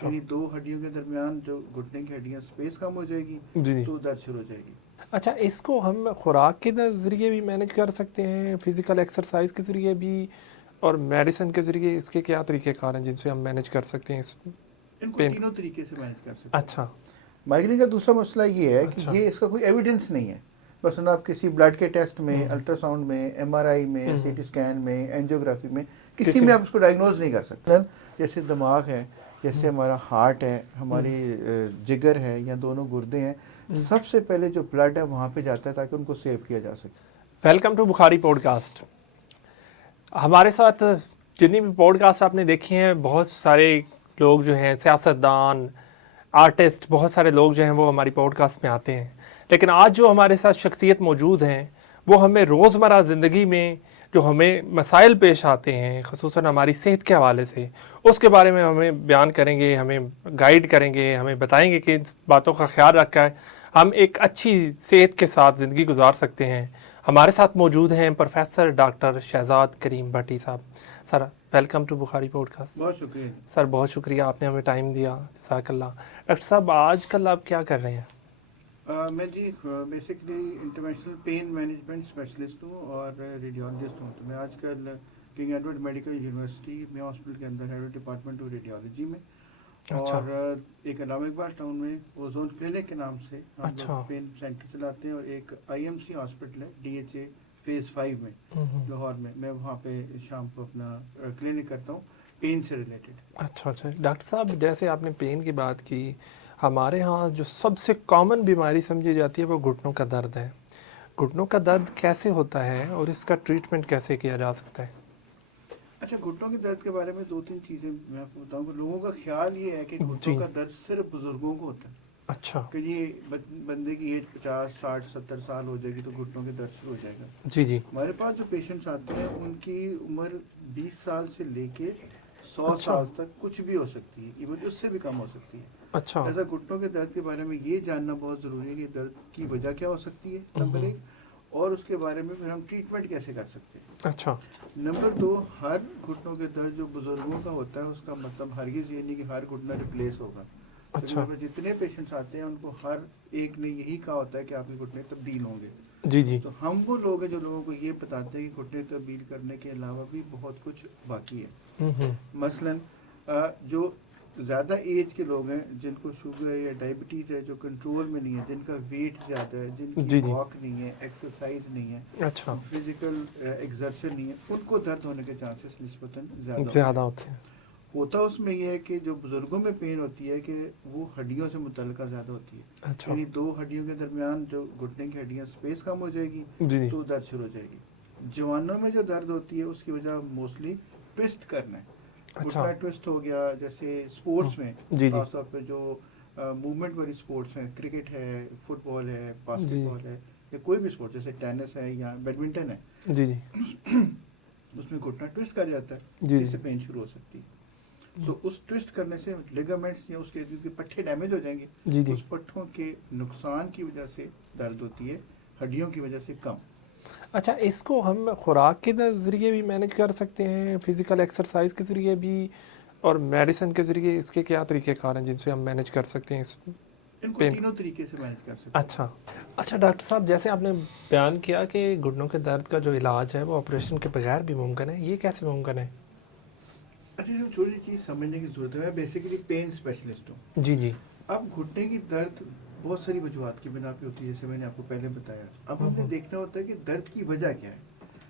اچھا یعنی دو ہڈیوں کے درمیان جو گھٹنے کی ہڈیاں اسپیس کم ہو جائے گی جی تو درد شروع ہو جائے گی. اچھا اس کو ہم خوراک کے ذریعے بھی مینیج کر سکتے ہیں، فزیکل ایکسرسائز کے ذریعے بھی، اور میڈیسن کے ذریعے اس کے کیا طریقہ کار ہیں جن سے ہم مینیج کر سکتے ہیں اس ان کو پین؟ تینوں طریقے سے مینیج کر سکتے ہیں. اچھا مائگرین کا دوسرا مسئلہ یہ ہے کہ اچھا یہ اس کا کوئی ایویڈنس نہیں ہے. بس آپ کسی بلڈ کے ٹیسٹ میں، الٹرا ساؤنڈ میں، ایم آر آئی میں، سی ٹی اسکین میں، اینجیوگرافی میں کسی میں آپ اس کو ڈائگنوز نہیں کر سکتے. جیسے دماغ ہے، جیسے ہمارا ہارٹ ہے، ہماری جگر ہے یا دونوں گردے ہیں، سب سے پہلے جو بلڈ ہے وہاں پہ جاتا ہے تاکہ ان کو سیو کیا جا سکے. Welcome to Bukhari podcast. ہمارے ساتھ جتنی بھی پوڈ کاسٹ آپ نے دیکھی ہیں، بہت سارے لوگ جو ہیں، سیاستدان، آرٹسٹ، بہت سارے لوگ جو ہیں وہ ہماری پوڈ کاسٹ میں آتے ہیں. لیکن آج جو ہمارے ساتھ شخصیت موجود ہیں وہ ہمیں روزمرہ زندگی میں جو ہمیں مسائل پیش آتے ہیں، خصوصاً ہماری صحت کے حوالے سے، اس کے بارے میں ہمیں بیان کریں گے، ہمیں گائیڈ کریں گے، ہمیں بتائیں گے کہ ان باتوں کا خیال رکھ کر ہم ایک اچھی صحت کے ساتھ زندگی گزار سکتے ہیں. ہمارے ساتھ موجود ہیں پروفیسر ڈاکٹر شہزاد کریم بھٹی صاحب. Sir welcome to Bukhari podcast. بہت شکریہ. سر بہت شکریہ، آپ نے ہمیں ٹائم دیا، جزاک اللہ. ڈاکٹر صاحب آج کل آپ کیا کر رہے ہیں؟ میں جی basically international pain management specialist ہوں اور ریڈیولوجسٹ ہوں. تو میں آج کل کنگ ایڈورڈ میڈیکل یونیورسٹی میں ہاسپٹل کے اندر ہیڈ ڈپارٹمنٹ آف ریڈیولوجی میں، اور ایک علامہ اقبال ٹاؤن میں اوزون کلینک کے نام سے ہم لوگ پین سینٹر چلاتے ہیں، اور ایک آئی ایم سی ہاسپٹل ہے DHA فیز 5 میں لاہور میں. میں وہاں پہ شام کو اپنا کلینک کرتا ہوں پین سے ریلیٹڈ. اچھا ڈاکٹر صاحب جیسے آپ نے پین کی بات کی، ہمارے ہاں جو سب سے کامن بیماری سمجھی جاتی ہے وہ گھٹنوں کا درد ہے. گھٹنوں کا درد کیسے ہوتا ہے اور اس کا ٹریٹمنٹ کیسے کیا جا سکتا ہے؟ اچھا، گھٹنوں کے درد کے بارے میں دو تین چیزیں میں آپ کو بتاؤں گا. لوگوں کا خیال یہ ہے کہ گھٹنوں کا درد صرف بزرگوں کو ہوتا ہے. اچھا کہ یہ بندے کی ایج 50 60 70 سال ہو جائے گی تو گھٹنوں کے درد شروع ہو جائے گا. جی ہمارے پاس جو پیشنٹس آتے ہیں ان کی عمر 20 سال سے لے کے 100 سال تک کچھ بھی ہو سکتی ہے، ایون اس سے بھی کم ہو سکتی ہے. اچھا ایسا گھٹنوں کے درد کے بارے میں یہ جاننا بہت ضروری ہے کہ درد کی وجہ کیا ہو سکتی ہے نمبر 1، اور اس کے بارے میں پھر ہم ٹریٹمنٹ کیسے کر سکتے ہیں. اچھا نمبر 2، ہر گھٹنوں کے درد جو بزرگوں کا ہوتا ہے اس کا مطلب ہرگز یہ نہیں کہ ہر گھٹنا ریپلیس ہوگا. اچھا جتنے پیشنٹس آتے ہیں ان کو ہر ایک نے یہی کہا ہوتا ہے کہ آپ کے گھٹنے تبدیل ہوں گے. جی تو ہم وہ لوگ ہیں جو لوگوں کو یہ بتاتے ہیں کہ گھٹنے تبدیل کرنے کے علاوہ بھی بہت کچھ باقی ہے. مثلاً جو زیادہ ایج کے لوگ ہیں، جن کو شوگر یا ڈائبٹیز ہے، جو کنٹرول میں نہیں ہے، جن کا ویٹ زیادہ ہے، جن کی واک نہیں ہے، ایکسرسائز نہیں ہے، اچھا فزیکل ایگزرشن نہیں ہے، ان کو درد ہونے کے چانسز نسبتاً زیادہ ہوتے ہیں. ہوتا اس میں یہ ہے کہ جو بزرگوں میں پین ہوتی ہے کہ وہ ہڈیوں سے متعلقہ زیادہ ہوتی ہے. اچھا یعنی دو ہڈیوں کے درمیان جو گھٹنے کی ہڈیاں اسپیس کم ہو جائے گی تو درد شروع ہو جائے گی. جوانوں میں جو درد ہوتی ہے اس کی وجہ موسٹلی ٹوسٹ کرنا ہے. گھٹنا ٹوسٹ ہو گیا، جیسے اسپورٹس میں خاص طور پہ جو موومنٹ والی اسپورٹس ہیں، کرکٹ ہے، فٹ بال ہے، باسکٹ بال ہے، یا کوئی بھی اسپورٹ جیسے ٹینس ہے یا بیڈمنٹن ہے، اس میں گھٹنا ٹوسٹ کر جاتا ہے جس سے پین شروع ہو سکتی ہے. سو اس ٹوسٹ کرنے سے لیگامنٹس یا اس کے پٹھے ڈیمیج ہو جائیں گے. اس پٹھوں کے نقصان کی وجہ سے درد ہوتی ہے، ہڈیوں کی وجہ سے کم. اچھا اس کو ہم خوراک کے ذریعے بھی مینیج کر سکتے ہیں، فزیکل ایکسرسائز کے ذریعے بھی، اور میڈیسن کے ذریعے اس کے کیا طریقہ کار ہیں جن سے ہم مینیج کر سکتے ہیں اس ان کو تینوں طریقے سے مینیج کر سکتے ہیں. اچھا ڈاکٹر صاحب جیسے آپ نے بیان کیا کہ گھٹنوں کے درد کا جو علاج ہے وہ آپریشن کے بغیر بھی ممکن ہے، یہ کیسے ممکن ہے؟ اچھا اس میں تھوڑی سی چیز سمجھنے کی ضرورت ہے. میں بیسیکلی پین اسپیشلسٹ ہوں. جی اب گھٹنے کی درد بہت ساری وجوہات کی بنا پہ ہوتی ہے، جیسے میں نے آپ کو پہلے بتایا. اب ہم نے دیکھنا ہوتا ہے کہ درد کی وجہ کیا ہے.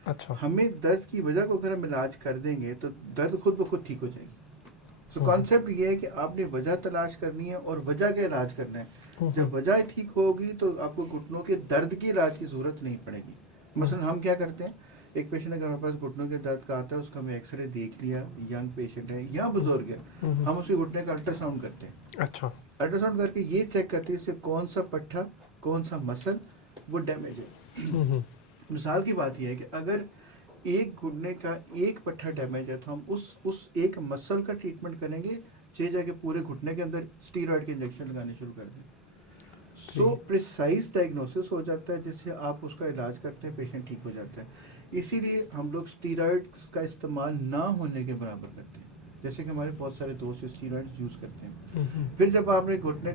اچھا ہمیں درد کی وجہ کو اگر ہم علاج کر دیں گے تو درد خود بخود ٹھیک ہو جائے گی. سو کانسیپٹ یہ ہے کہ آپ نے وجہ تلاش کرنی ہے اور وجہ کا علاج کرنا ہے. جب وجہ ٹھیک ہوگی تو آپ کو گھٹنوں کے درد کی علاج کی ضرورت نہیں پڑے گی. مثلا ہم کیا کرتے ہیں، ایک پیشنٹ اگر ہمارے پاس گھٹنوں کے درد کا آتا ہے، اس کا ہمیں ایکس رے دیکھ لیا، ینگ پیشنٹ ہے یا بزرگ ہے، ہم اس کے گھٹنے کا الٹرا ساؤنڈ کرتے ہیں. اچھا الٹرا ساؤنڈ کر کے یہ چیک کرتے ہیں اس سے کون سا پٹھا، کون سا مسل وہ ڈیمیج ہے. مثال کی بات یہ ہے کہ اگر ایک گھٹنے کا ایک پٹھا ڈیمیج ہے تو ہم اس ایک مسل کا ٹریٹمنٹ کریں گے، چاہے جا کے پورے گھٹنے کے اندر اسٹیرائڈ کے انجیکشن لگانے شروع کر دیں. سو پریسائز ڈائگنوسس ہو جاتا ہے جس سے آپ اس کا علاج کرتے ہیں، پیشنٹ ٹھیک ہو جاتا ہے. اسی لیے ہم لوگ اسٹیرائڈس کا استعمال نہ ہونے کے برابر کرتے ہیں. جیسے کہ ہمارے بہت سارے دوست اسٹیرائڈز یوز کرتے ہیں. پھر جب آپ نے گھٹنے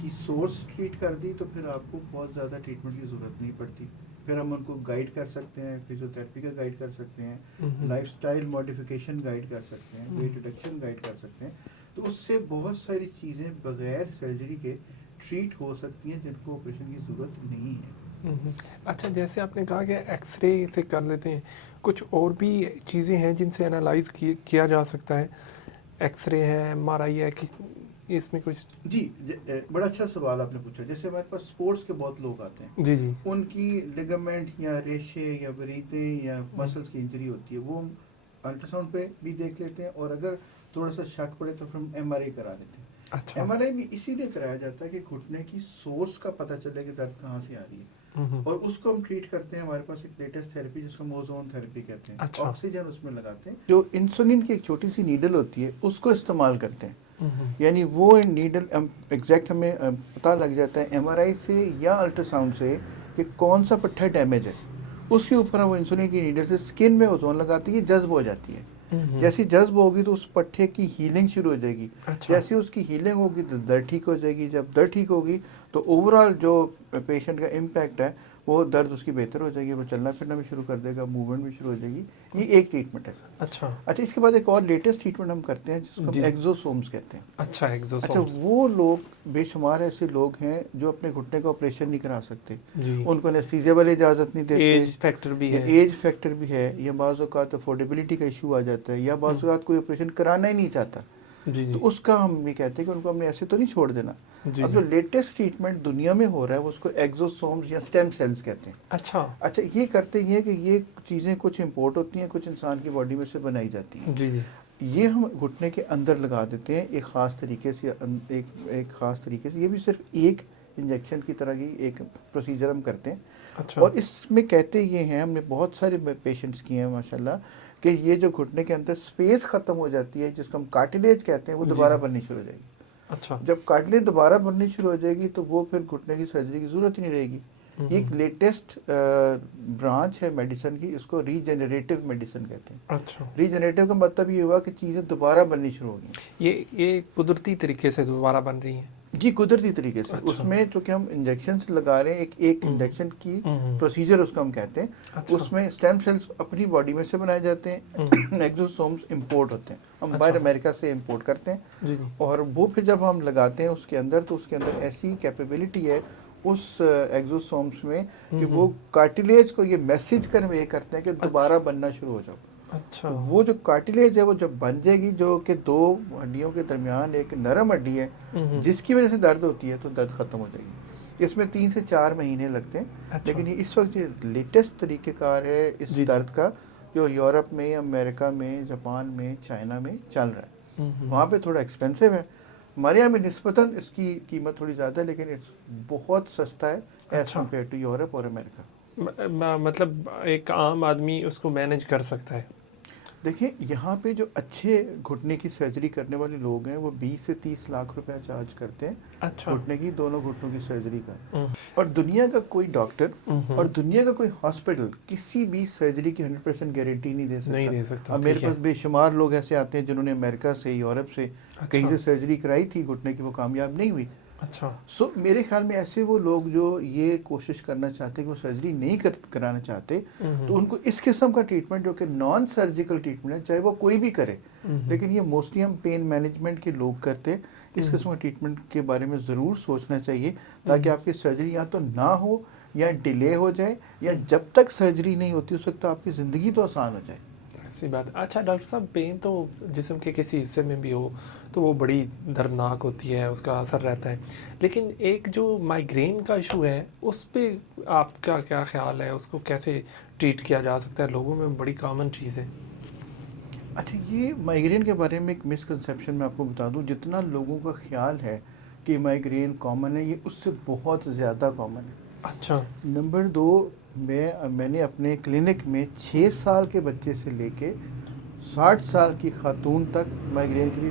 کی سورس ٹریٹ کر دی تو پھر آپ کو بہت زیادہ ٹریٹمنٹ کی ضرورت نہیں پڑتی. پھر ہم ان کو گائیڈ کر سکتے ہیں, فزیوتھراپی کا گائیڈ کر سکتے ہیں, لائف اسٹائل ماڈیفیکیشن گائیڈ کر سکتے ہیں, ویٹ ریڈکشن گائیڈ کر سکتے ہیں. تو اس سے بہت ساری چیزیں بغیر سرجری کے ٹریٹ ہو سکتی ہیں جن کو آپریشن کی ضرورت نہیں ہے. اچھا, جیسے آپ نے کہا کہ ایکس رے سے کر لیتے ہیں, کچھ اور بھی چیزیں ہیں جن سے انالائز کیا جا سکتا ہے؟ ایکس رے ہے, ایم آر آئی ہے, اس میں کچھ؟ جی, بڑا اچھا سوال آپ نے پوچھا. جیسے ہمارے پاس اسپورٹس کے بہت لوگ آتے ہیں, جی جی, ان کی لیگامنٹ یا ریشے یا بریتیں یا مسلس کی انجری ہوتی ہے, وہ ہم الٹرا ساؤنڈ پہ بھی دیکھ لیتے ہیں, اور اگر تھوڑا سا شک پڑے تو پھر ہم ایم آر آئی کرا دیتے ہیں. اچھا, ایم آر آئی بھی اسی لیے کرایا جاتا ہے کہ گھٹنے کی سورس کا پتہ چلے کہ درد کہاں سے آ رہی ہے, اور اس کو ہم ٹریٹ کرتے ہیں. ہمارے پاس ایک لیٹسٹ تھیراپی جس کو ہم اوزون تھیراپی کہتے ہیں, اچھا, آکسیجن اس میں لگاتے ہیں. جو انسولین کی ایک چھوٹی سی نیڈل ہوتی ہے اس کو استعمال کرتے ہیں, یعنی وہ نیڈل ایگزیکٹ ہمیں پتہ لگ جاتا ہے ایم آر آئی سے یا الٹرا ساؤنڈ سے کہ کون سا پٹھا ڈیمیج ہے. اس کے اوپر ہم وہ انسولین کی نیڈل سے اسکن میں اوزون لگاتی ہے, جذب ہو جاتی ہے. جیسی جذب ہوگی تو اس پٹھے کی ہیلنگ شروع ہو جائے گی. جیسی اس کی ہیلنگ ہوگی تو درد ٹھیک ہو جائے گی. جب درد ٹھیک ہوگی تو اوور آل جو پیشنٹ کا امپیکٹ ہے وہ درد اس کی بہتر ہو جائے گی, وہ چلنا پھرنا بھی شروع کر دے گا, موومنٹ بھی شروع ہو جائے گی. یہ ایک ٹریٹمنٹ ہے. اچھا, اس کے بعد ایک اور لیٹسٹ ٹریٹمنٹ ہم کرتے ہیں جس کو ہم ایگزوسومز کہتے ہیں. اچھا, ایگزوسومز. وہ لوگ بے شمار ایسے لوگ ہیں جو اپنے گھٹنے کا آپریشن نہیں کرا سکتے, ان کو انیستھیزیا والی اجازت نہیں دیتے, ایج فیکٹر بھی ہے, ایج فیکٹر بھی ہے, یا بعض اوقات افورڈیبلٹی کا ایشو آ جاتا ہے, یا بعض اوقات کوئی آپریشن کرانا ہی نہیں چاہتا. تو اس کا ہم بھی کہتے ہیں کہ ان کو ہم نے ایسے تو نہیں چھوڑ دینا. اب جو لیٹسٹ ٹریٹمنٹ دنیا میں ہو رہا ہے وہ اس کو ایگزوسومز یا اسٹیم سیلز کہتے ہیں. اچھا, یہ کرتے یہ کہ یہ چیزیں کچھ امپورٹ ہوتی ہیں, کچھ انسان کی باڈی میں سے بنائی جاتی ہیں. جی جی, یہ ہم گھٹنے کے اندر لگا دیتے ہیں ایک خاص طریقے سے, ایک خاص طریقے سے. یہ بھی صرف ایک انجیکشن کی طرح کی ایک پروسیجر ہم کرتے ہیں. اور اس میں کہتے یہ ہیں, ہم نے بہت سارے پیشنٹس کیے ہیں ماشاءاللہ, کہ یہ جو گھٹنے کے اندر اسپیس ختم ہو جاتی ہے جس کو ہم کارٹلیج کہتے ہیں, وہ دوبارہ بننی شروع ہو جائے گی. اچھا, جب کارٹلیج دوبارہ بننی شروع ہو جائے گی تو وہ پھر گھٹنے کی سرجری کی ضرورت ہی نہیں رہے گی. یہ ایک لیٹسٹ برانچ ہے میڈیسن کی, اس کو ریجنریٹو میڈیسن کہتے ہیں. اچھا, ریجنریٹو کا مطلب یہ ہوا کہ چیزیں دوبارہ بننی شروع ہو گئی. یہ قدرتی طریقے سے دوبارہ بن رہی ہیں. جی, قدرتی طریقے سے. اس میں جو کہ ہم انجیکشنز لگا رہے ہیں, ایک انجیکشن کی پروسیجر اس کو ہم کہتے ہیں. اس میں اسٹیم سیلز اپنی باڈی میں سے بنائے جاتے ہیں, ایگزوسومز امپورٹ ہوتے ہیں, ہم باہر امریکہ سے امپورٹ کرتے ہیں. اور وہ پھر جب ہم لگاتے ہیں اس کے اندر, تو اس کے اندر ایسی کیپیبلٹی ہے اس ایگزوسومز میں کہ وہ کارٹلیج کو یہ میسج کنوے کرتے ہیں کہ دوبارہ بننا شروع ہو جاؤ. اچھا, وہ جو کارٹلیج ہے وہ جب بن جائے گی, جو کہ دو ہڈیوں کے درمیان ایک نرم ہڈی ہے جس کی وجہ سے درد ہوتی ہے, تو درد ختم ہو جائے گی. اس میں 3 سے 4 مہینے لگتے ہیں. لیکن یہ اس وقت یہ لیٹسٹ طریقہ کار ہے اس درد کا, جو یورپ میں, امریکہ میں, جاپان میں, چائنا میں چل رہا ہے. وہاں پہ تھوڑا ایکسپینسو ہے, ہمارے یہاں بھی نسبتاً اس کی قیمت تھوڑی زیادہ ہے, لیکن بہت سستا ہے ایز کمپیئر ٹو یورپ اور امریکہ. مطلب ایک عام آدمی اس کو مینیج کر سکتا ہے. دیکھیں, یہاں پہ جو اچھے گھٹنے کی سرجری کرنے والے لوگ ہیں وہ 20 سے 30 لاکھ روپے چارج کرتے ہیں گھٹنے کی, دونوں گھٹنوں کی سرجری کا. اور دنیا کا کوئی ڈاکٹر اور دنیا کا کوئی ہاسپٹل کسی بھی سرجری کی 100% گارنٹی نہیں دے سکتا. اب میرے پاس بے شمار لوگ ایسے آتے ہیں جنہوں نے امریکہ سے, یورپ سے کہیں سے سرجری کرائی تھی گھٹنے کی, وہ کامیاب نہیں ہوئی. اچھا, سو میرے خیال میں ایسے وہ لوگ جو یہ کوشش کرنا چاہتے ہیں کہ وہ سرجری نہیں کرانا چاہتے, تو ان کو اس قسم کا ٹریٹمنٹ جو کہ نان سرجیکل ٹریٹمنٹ ہے, چاہے وہ کوئی بھی کرے, لیکن یہ موسٹلی ہم پین مینجمنٹ کے لوگ کرتے, اس قسم کا ٹریٹمنٹ کے بارے میں ضرور سوچنا چاہیے تاکہ آپ کی سرجری یا تو نہ ہو یا ڈیلے ہو جائے, یا جب تک سرجری نہیں ہوتی اس وقت آپ کی زندگی تو آسان ہو جائے. ایسی بات. اچھا ڈاکٹر صاحب, پین تو جسم کے کسی حصے میں بھی ہو تو وہ بڑی دردناک ہوتی ہے, اس کا اثر رہتا ہے, لیکن ایک جو مائیگرین کا ایشو ہے اس پہ آپ کا کیا خیال ہے, اس کو کیسے ٹریٹ کیا جا سکتا ہے؟ لوگوں میں بڑی کامن چیز ہے. اچھا, یہ مائیگرین کے بارے میں ایک مسکنسیپشن میں آپ کو بتا دوں. جتنا لوگوں کا خیال ہے کہ مائیگرین کامن ہے, یہ اس سے بہت زیادہ کامن ہے. اچھا. نمبر 2, میں نے اپنے کلینک میں 6 سال کے بچے سے لے کے 60 سال کی خاتون تک مائیگرین کے لیے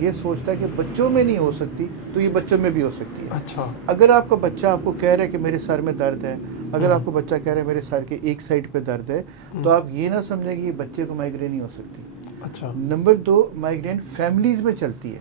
یہ سوچتا ہے کہ بچوں میں نہیں ہو سکتی تو یہ بچوں میں بھی ہو سکتی ہے. اچھا اگر آپ کا بچہ آپ کو کہہ رہا ہے کہ میرے سر میں درد ہے, اگر آپ کو بچہ کہہ رہا ہے میرے سر کے ایک سائڈ پہ درد ہے, تو آپ یہ نہ سمجھیں کہ یہ بچے کو مائگرین نہیں ہو سکتی. اچھا نمبر 2, مائگرین فیملیز میں چلتی ہے.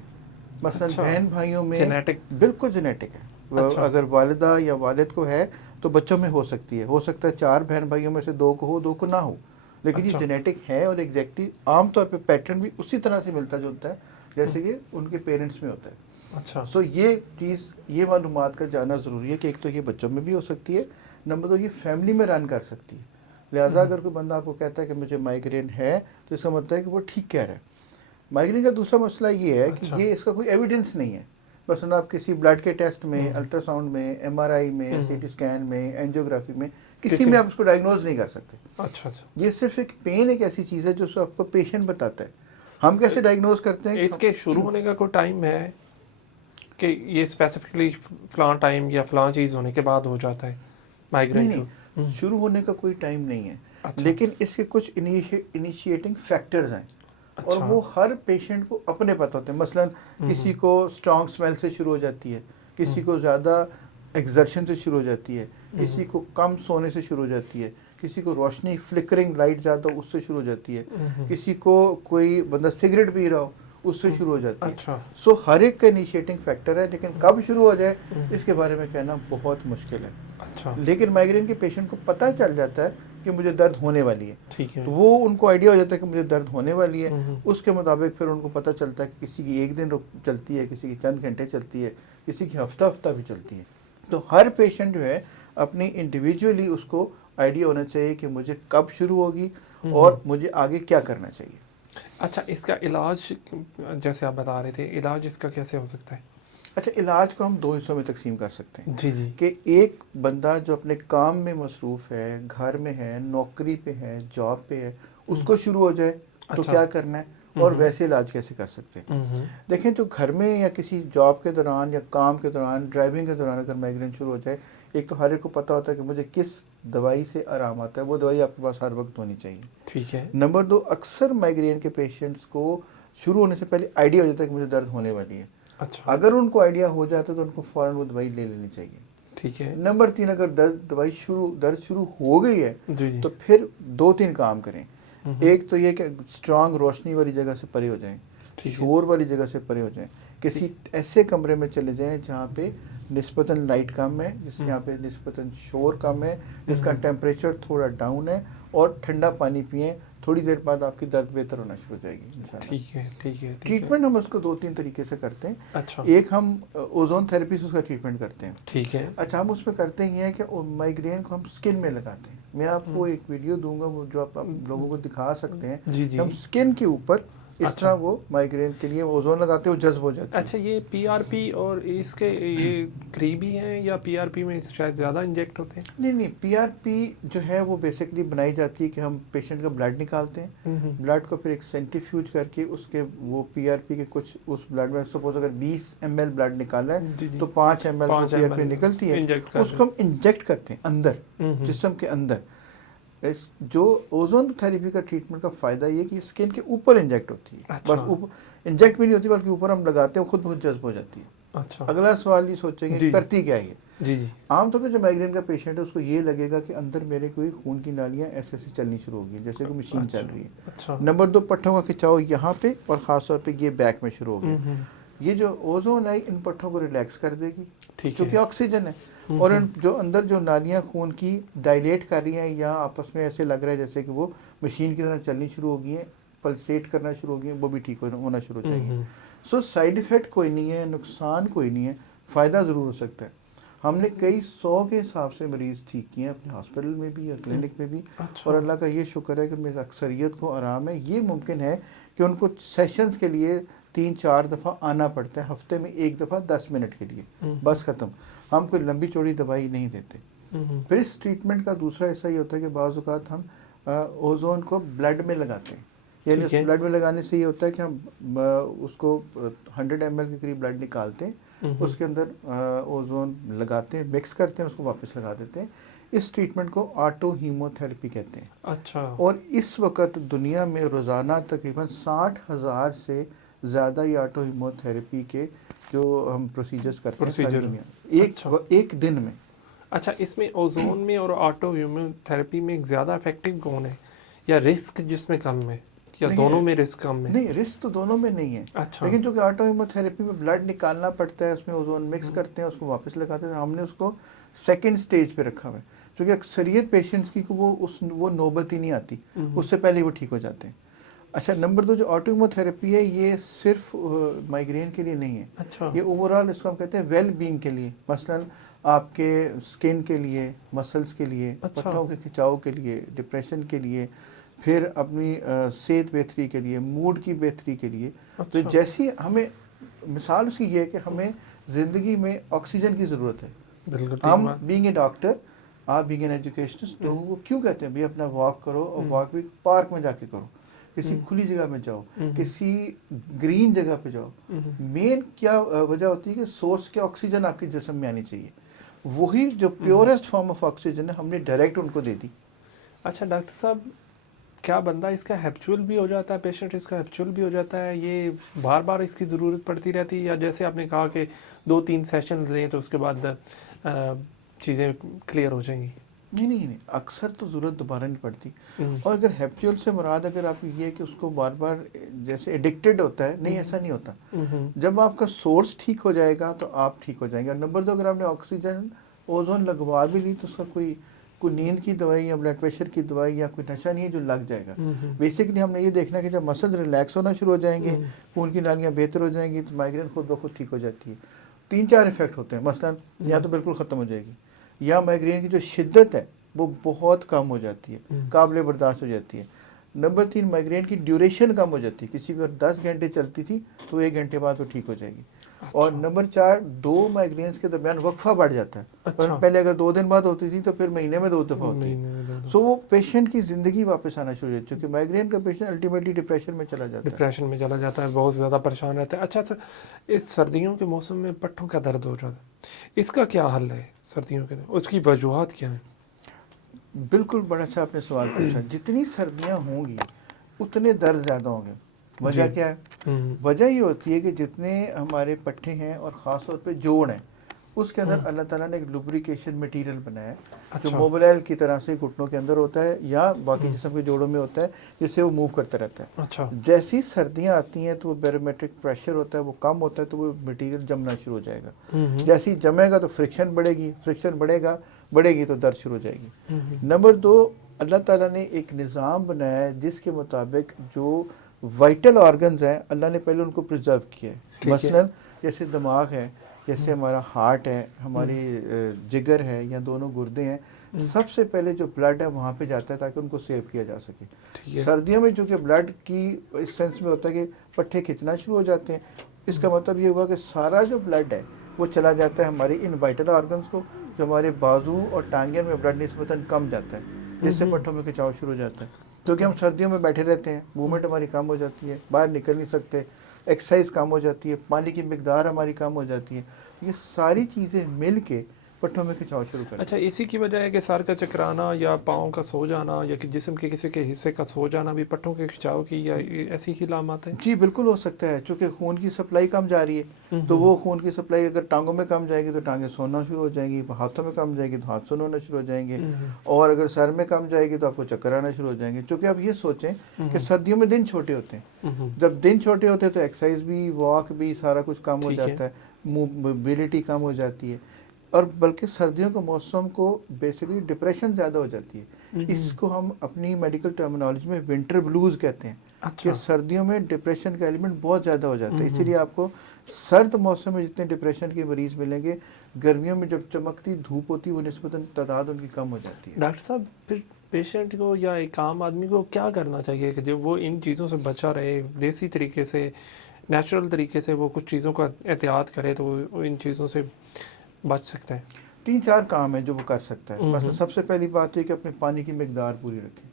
مثلا اچھا بہن بھائیوں میں جینیٹک بالکل جینیٹک ہے. اچھا اگر والدہ یا والد کو ہے تو بچوں میں ہو سکتی ہے. ہو سکتا ہے 4 بہن بھائیوں میں سے 2 کو ہو, 2 کو نہ ہو, لیکن یہ اچھا جینیٹک ہے. اور ایگزیکٹلی عام طور پہ پیٹرن بھی اسی طرح سے ملتا جلتا ہے جیسے کہ ان کے پیرنٹس میں ہوتا ہے. اچھا سو یہ چیز, یہ معلومات کا جاننا ضروری ہے کہ ایک تو یہ بچوں میں بھی ہو سکتی ہے, نمبر 2 یہ فیملی میں رن کر سکتی ہے. لہٰذا اگر کوئی بندہ آپ کو کہتا ہے کہ مجھے مائگرین ہے تو اس کا مطلب ہے کہ وہ ٹھیک کہہ رہا ہے. مائگرین کا دوسرا مسئلہ یہ ہے کہ اچھا یہ اس کا کوئی ایویڈنس نہیں ہے. بس آپ کسی بلڈ کے ٹیسٹ میں, الٹرا ساؤنڈ میں, ایم آر آئی میں, سی ٹی اسکین میں, اینجیوگرافی میں, کسی میں آپ اس کو ڈائگنوز نہیں کر سکتے. اچھا اچھا یہ صرف ایک پین ایک ایسی چیز ہے جو آپ کو پیشنٹ بتاتا ہے. ہم کیسے ڈائگنوز کرتے ہیں؟ اس کے شروع ہونے کا کوئی ٹائم ہے کہ یہ اسپیسیفکلی فلاں ٹائم یا فلاں چیز ہونے کے بعد ہو جاتا ہے مائگرین؟ نہیں, شروع ہونے کا کوئی ٹائم نہیں ہے, اچھا لیکن اس کے کچھ انیشیٹنگ فیکٹرز ہیں اور اچھا وہ ہر پیشنٹ کو اپنے پتہ ہوتے ہیں. مثلا کسی کو اسٹرانگ اسمیل سے شروع ہو جاتی ہے, کسی کو زیادہ ایگزرشن سے شروع ہو جاتی ہے, کسی کو کم سونے سے شروع ہو جاتی ہے, کسی کو روشنی فلکرنگ لائٹ زیادہ اس سے شروع ہو جاتی ہے, کسی کو کوئی بندہ سگریٹ پی رہا ہو اس سے شروع ہو جاتی ہے. اچھا سو ہر ایک کا انیشیٹنگ فیکٹر ہے, لیکن کب شروع ہو جائے اس کے بارے میں کہنا بہت مشکل ہے. اچھا لیکن مائگرین کے پیشنٹ کو پتہ چل جاتا ہے کہ مجھے درد ہونے والی ہے, ٹھیک ہے تو وہ ان کو آئیڈیا ہو جاتا ہے کہ مجھے درد ہونے والی ہے. اس کے مطابق پھر ان کو پتہ چلتا ہے کہ کسی کی 1 دن چلتی ہے, کسی کی چند گھنٹے چلتی ہے, کسی کی ہفتہ بھی چلتی ہے. تو ہر پیشنٹ جو ہے اپنی انڈیویجولی اس کو آئیڈیا ہونا چاہیے کہ مجھے کب شروع ہوگی اور مجھے آگے کیا کرنا چاہیے. اچھا اس کا علاج جیسے آپ بتا رہے تھے, علاج اس کا کیسے ہو سکتا ہے؟ اچھا, علاج کو ہم 2 حصوں میں تقسیم کر سکتے ہیں. جی جی کہ ایک بندہ جو اپنے کام میں مصروف ہے, گھر میں ہے, نوکری پہ ہے, جاب پہ ہے, اس کو شروع ہو جائے تو اچھا کیا کرنا ہے اور ویسے علاج کیسے کر سکتے ہیں. دیکھیں, تو گھر میں یا کسی جاب کے دوران یا کام کے دوران, ڈرائیونگ کے دوران اگر مائگرین شروع ہو جائے, ایک تو ہر ایک کو پتہ ہوتا ہے کہ مجھے کس دوائی سے آرام آتا ہے, وہ دوائی آپ کے پاس ہر وقت ہونی چاہیے. ٹھیک ہے نمبر 2, اکثر مائگرین کے پیشنٹس کو شروع ہونے سے پہلے آئیڈیا ہو جاتا ہے کہ مجھے درد ہونے والی ہے. اچھا اگر ان کو آئیڈیا ہو جاتا ہے تو ان کو فوراً وہ دوائی لے لینی چاہیے. ٹھیک ہے نمبر 3, اگر درد شروع ہو گئی ہے جی جی تو پھر 2-3 کام کریں. ایک تو یہ کہ اسٹرانگ روشنی والی جگہ سے پرے ہو جائیں, شور والی جگہ سے پرے ہو جائیں, کسی ایسے کمرے میں چلے جائیں جہاں پہ نسبتاً لائٹ کم ہے, یہاں پہ نسبتاً شور کم ہے, جس کا ٹیمپریچر تھوڑا ڈاؤن ہے, اور ٹھنڈا پانی پئیں. تھوڑی دیر بعد آپ کی درد بہتر ہونا شروع ہو جائے گی انشاءاللہ. ٹھیک ہے ٹھیک ہے ٹریٹمنٹ ہم اس کو 2-3 طریقے سے کرتے ہیں. اچھا ایک ہم اوزون تھراپی سے اس کا ٹریٹمنٹ کرتے ہیں. ٹھیک ہے اچھا, ہم اس میں کرتے یہ ہیں کہ مائگرین کو ہم سکن میں لگاتے ہیں. میں آپ کو ایک ویڈیو دوں گا وہ جو آپ لوگوں کو دکھا سکتے ہیں. جی جی ہم سکن کے اوپر اس طرح وہ مائگرین کے لیے اوزون لگاتے ہیں, وہ جذب ہو جاتے ہیں. اچھا, یہ پی آر پی اور اس کے یہ قریبی ہیں یا پی آر پی میں شاید زیادہ انجیکٹ ہوتے ہیں؟ نہیں, پی آر پی جو ہے وہ بیسکلی بنائی جاتی ہے کہ ہم پیشنٹ کا بلڈ نکالتے ہیں, بلڈ کو پھر ایک سینٹریفیوج کر کے اس کے وہ پی آر پی کے کچھ اس بلڈ میں, سپوز اگر 20 ml بلڈ نکالا ہے تو 5 ml پی آر پی نکلتی ہے, اس کو ہم انجیکٹ کرتے ہیں اندر جسم کے اندر. جو اوزون تھراپی کا ٹریٹمنٹ کا فائدہ یہ کہ اسکن کے اوپر انجیکٹ ہوتی ہے. بس انجیکٹ بھی نہیں ہوتی بلکہ اوپر ہم لگاتے ہیں, خود بخود جذب ہو جاتی ہے. اچھا, اگلا سوال یہ سوچیں گے کرتی کیا ہے. جی جی عام طور پہ جو مائگرین کا پیشنٹ ہے اس کو یہ لگے گا کہ اندر میرے کوئی خون کی نالیاں ایسے چلنی شروع ہو گئی جیسے کوئی مشین چل رہی ہے. اچھا نمبر 2, پٹھوں کا کھچاؤ یہاں پہ اور خاص طور پہ یہ بیک میں شروع ہو گیا. یہ جو اوزون ہے ان پٹھوں کو ریلیکس کر دے گی کیونکہ آکسیجن ہے, اور جو اندر جو نالیاں خون کی ڈائلیٹ کر رہی ہیں یا آپس میں ایسے لگ رہا ہے جیسے کہ وہ مشین کی طرح چلنی شروع ہو گئی ہیں, پلسیٹ کرنا شروع ہو گئی ہیں, وہ بھی ٹھیک ہونا شروع ہو جائیں گے. سو سائیڈ ایفیکٹ کوئی نہیں ہے, نقصان کوئی نہیں ہے, فائدہ ضرور ہو سکتا ہے. ہم نے کئی 100 کے حساب سے مریض ٹھیک کیے ہیں اپنے ہاسپٹل میں بھی یا کلینک میں بھی, اور اللہ کا یہ شکر ہے کہ میری اکثریت کو آرام ہے. یہ ممکن ہے کہ ان کو سیشنز کے لیے 3-4 دفعہ آنا پڑتا ہے, ہفتے میں 1 دفعہ 10 منٹ کے لیے, بس ختم. ہم کوئی لمبی چوڑی دوائی نہیں دیتے. پھر اس ٹریٹمنٹ کا دوسرا حصہ یہ ہوتا ہے کہ بعض اوقات ہم اوزون کو بلڈ میں لگاتے ہیں. یعنی اس بلڈ میں لگانے سے یہ ہوتا ہے کہ ہم اس کو 100 ml کے قریب بلڈ نکالتے ہیں, اس کے اندر اوزون لگاتے ہیں, مکس کرتے ہیں, اس کو واپس لگا دیتے ہیں. اس ٹریٹمنٹ کو آٹو ہیموتھراپی کہتے ہیں. اچھا. اور اس وقت دنیا میں روزانہ تقریباً 60,000 سے زیادہ یہ آٹو ہیموتھراپی کے جو ہم پروسیجرز کرتے ہیں ساری دنیا میں ایک دن میں. اچھا، اس میں اوزون میں اور آٹو ہیموتھراپی میں زیادہ افیکٹو کون ہے، یا رسک جس میں کم ہے، یا دونوں میں رسک کم ہے؟ نہیں، رسک تو دونوں میں نہیں ہے. اچھا. لیکن جو کہ آٹو ہیموتھراپی میں بلڈ نکالنا پڑتا ہے، اس میں اوزون مکس کرتے ہیں، اس کو واپس لگاتے ہیں. ہم نے اس کو سیکنڈ سٹیج پہ رکھا ہوا ہے، کیونکہ اکثریت پیشنٹس کی وہ نوبت ہی نہیں آتی، اس سے پہلے وہ ٹھیک ہو جاتے ہیں. اچھا، نمبر 2 جو آٹو ہیموتھراپی ہے یہ صرف مائگرین کے لیے نہیں ہے. اچھا. یہ اوور آل اس کو ہم کہتے ہیں ویل بینگ کے لیے، مثلا آپ کے اسکن کے لیے، مسلس کے لیے، پٹھوں کے کھچاؤ کے لیے، ڈپریشن کے لیے، پھر اپنی صحت بہتری کے لیے، موڈ کی بہتری کے لیے. تو جیسی ہمیں مثال اس کی یہ ہے کہ ہمیں زندگی میں آکسیجن کی ضرورت ہے. ہم بینگ اے ڈاکٹر، آپ بینگ این ایجوکیشنسٹ، لوگوں کو کیوں کہتے ہیں بھائی اپنا واک کرو، اور واک بھی پارک میں جا کے کرو، کسی کھلی جگہ میں جاؤ، کسی گرین جگہ پہ جاؤ. مین کیا وجہ ہوتی ہے کہ سورس کے آکسیجن آپ کے جسم میں آنی چاہیے. وہی جو پیورسٹ فارم آف آکسیجن ہے ہم نے ڈائریکٹ ان کو دے دی. اچھا ڈاکٹر صاحب، کیا بندہ اس کا ہیبچول بھی ہو جاتا ہے، پیشنٹ اس کا ہیبچول بھی ہو جاتا ہے، یہ بار بار اس کی ضرورت پڑتی رہتی ہے، یا جیسے آپ نے کہا کہ 2-3 سیشن لیں تو اس کے بعد چیزیں کلیئر ہو جائیں گی؟ نہیں، اکثر تو ضرورت دوبارہ نہیں پڑتی. اور اگر ہیبچول سے مراد اگر آپ یہ ہے کہ اس کو بار بار جیسے ایڈکٹڈ ہوتا ہے، نہیں، ایسا نہیں ہوتا. جب آپ کا سورس ٹھیک ہو جائے گا تو آپ ٹھیک ہو جائیں گے. اور نمبر 2 اگر آپ نے آکسیجن اوزون لگوا بھی لی تو اس کا کوئی نیند کی دوائی یا بلڈ پریشر کی دوائی یا کوئی نشہ نہیں ہے جو لگ جائے گا. بیسکلی ہم نے یہ دیکھنا کہ جب مسل ریلیکس ہونا شروع ہو جائیں گے، خون کی نالیاں بہتر ہو جائیں گی، تو مائگرین خود بخود ٹھیک ہو جاتی ہے. 3-4 ایفیکٹ ہوتے ہیں. مثلا یا تو بالکل ختم ہو جائے گی، یا مائگرین کی جو شدت ہے وہ بہت کم ہو جاتی ہے، قابل برداشت ہو جاتی ہے. نمبر 3 مائگرین کی ڈیوریشن کم ہو جاتی ہے. کسی کو 10 گھنٹے چلتی تھی تو 1 گھنٹے بعد وہ ٹھیک ہو جائے گی. اور نمبر 4 2 مائگرینس کے درمیان وقفہ بڑھ جاتا ہے. پہلے اگر 2 دن بعد ہوتی تھی تو پھر مہینے میں 2 دفعہ ہوتی ہے. سو وہ پیشنٹ کی زندگی واپس آنا شروع ہو جاتی ہے، کیونکہ مائگرین کا پیشنٹ الٹیمیٹلی ڈپریشن میں چلا جاتا ہے، بہت زیادہ پریشان رہتا ہے. اچھا سر، اس سردیوں کے موسم میں پٹھوں کا درد ہو جاتا ہے، اس کا کیا حل ہے سردیوں کے دن؟ اس کی وجوہات کیا ہیں؟ بالکل، بڑا اچھا آپ نے سوال پوچھا. جتنی سردیاں ہوں گی اتنے درد زیادہ ہوں گے. وجہ کیا ہے؟ وجہ یہ ہوتی ہے کہ جتنے ہمارے پٹھے ہیں اور خاص طور پہ جوڑ ہیں، اس کے اندر اللہ تعالیٰ نے ایک لوبریکیشن مٹیریل بنایا ہے جو موبائل کی طرح سے گھٹنوں کے اندر ہوتا ہے یا باقی جسم کے جوڑوں میں ہوتا ہے، جس سے وہ موو کرتا رہتا ہے. جیسی سردیاں آتی ہیں تو وہ بیرومیٹرک پریشر ہوتا ہے، وہ کم ہوتا ہے، تو وہ مٹیریل جمنا شروع ہو جائے گا. جیسی جمے گا تو فرکشن بڑھے گی تو درد شروع ہو جائے گی. نمبر 2 اللہ تعالیٰ نے ایک نظام بنایا ہے جس کے مطابق جو وائٹل آرگنز ہیں اللہ نے پہلے ان کو پرزرو کیا ہے. مثلا جیسے دماغ ہے، جیسے ہمارا ہارٹ ہے، ہماری جگر ہے یا دونوں گردے ہیں، سب سے پہلے جو بلڈ ہے وہاں پہ جاتا ہے تاکہ ان کو سیو کیا جا سکے. سردیوں میں چونکہ بلڈ کی اس سینس میں ہوتا ہے کہ پٹھے کھچنا شروع ہو جاتے ہیں، اس کا مطلب یہ ہوا کہ سارا جو بلڈ ہے وہ چلا جاتا ہے ہماری ان وائٹل آرگنز کو، جو ہمارے بازو اور ٹانگیں میں بلڈ نسبتاً کم جاتا ہے، جس سے پٹھوں میں کھچاؤ شروع ہو جاتا ہے. کیونکہ ہم سردیوں میں بیٹھے رہتے ہیں، موومنٹ ہماری کم ہو جاتی ہے، باہر نکل نہیں سکتے، ایکسرسائز کم ہو جاتی ہے، پانی کی مقدار ہماری کم ہو جاتی ہے. یہ ساری چیزیں مل کے پٹھوں میں کھچاؤ شروع کرتے ہیں. اچھا، اسی کی وجہ ہے کہ سر کا چکرانا یا پاؤں کا سو جانا یا کہ جسم کے کسی کے حصے کا سو جانا بھی پٹھوں کے کھچاؤ کی یا ایسی ہی علامات ہیں؟ جی بالکل ہو سکتا ہے، چونکہ خون کی سپلائی کم جا رہی ہے تو وہ خون کی سپلائی اگر ٹانگوں میں کم جائے گی تو ٹانگیں سونا شروع ہو جائیں گی، ہاتھوں میں کم جائے گی تو ہاتھ سونا ہونا شروع ہو جائیں گے، اور اگر سر میں کم جائے گی تو آپ کو چکر آنا شروع ہو جائیں گے. چونکہ آپ یہ سوچیں کہ سردیوں میں دن چھوٹے ہوتے ہیں، جب دن چھوٹے ہوتے ہیں تو ایکسرسائز بھی، واک بھی، سارا کچھ کم ہو جاتا ہے، موبلٹی کم ہو جاتی ہے، اور بلکہ سردیوں کے موسم کو بیسیکلی ڈپریشن زیادہ ہو جاتی ہے. اس کو ہم اپنی میڈیکل ٹرمینالوجی میں ونٹر بلوز کہتے ہیں کہ سردیوں میں ڈپریشن کا ایلیمنٹ بہت زیادہ ہو جاتا ہے. اسی لیے آپ کو سرد موسم میں جتنے ڈپریشن کے مریض ملیں گے، گرمیوں میں جب چمکتی دھوپ ہوتی ہے وہ نسبتاً تعداد ان کی کم ہو جاتی ہے. ڈاکٹر صاحب، پھر پیشنٹ کو یا ایک عام آدمی کو کیا کرنا چاہیے کہ جب وہ ان چیزوں سے بچا رہے، دیسی طریقے سے، نیچرل طریقے سے وہ کچھ چیزوں کا احتیاط کرے تو وہ ان چیزوں سے بچ سکتے ہیں؟ 3-4 کام ہیں جو وہ کر سکتا ہے. مثلا سب سے پہلی بات یہ کہ اپنے پانی کی مقدار پوری رکھیں.